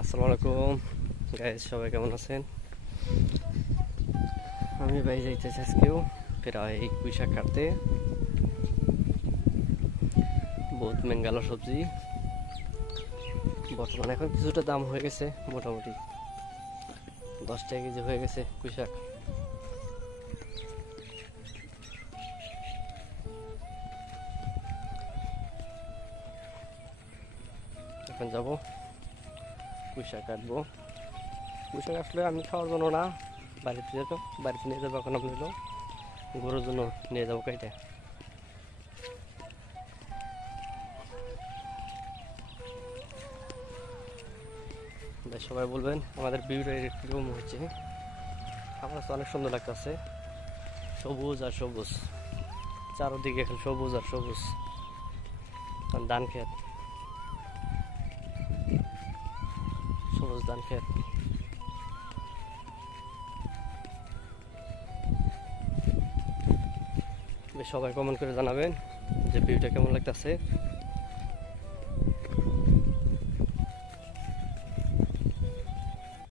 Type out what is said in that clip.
আসসালামু আলাইকুম গাইস, সবাই কেমন আছেন? আমি ভাই যাইতেছি আজকেও প্রায় পুঁই শাক কাটতে। বহুত মেঙ্গালো সবজি, বর্তমানে এখন কিছুটা দাম হয়ে গেছে, মোটামুটি 10 টাকা কেজি হয়ে গেছে পুঁই শাক। এখন যাবো পুঁই শাক কাটবো। পুঁই শাক আসলে আমি খাওয়ার জন্য না, বাড়িতে নিয়ে যাবো। এখন আমি হলো গরুর জন্য নিয়ে যাবো কেটে। ভাই সবাই বলবেন আমাদের ভিউটা এরকম হচ্ছে। আমার কাছে অনেক সুন্দর লাগতেছে, সবুজ আর সবুজ, চারদিকে এখন সবুজ আর সবুজ। ধান ক্ষেত, সবুজ ধান ক্ষেত। সবাই কমেন্ট করে জানাবেন যে ভিউটা কেমন লাগতেছে।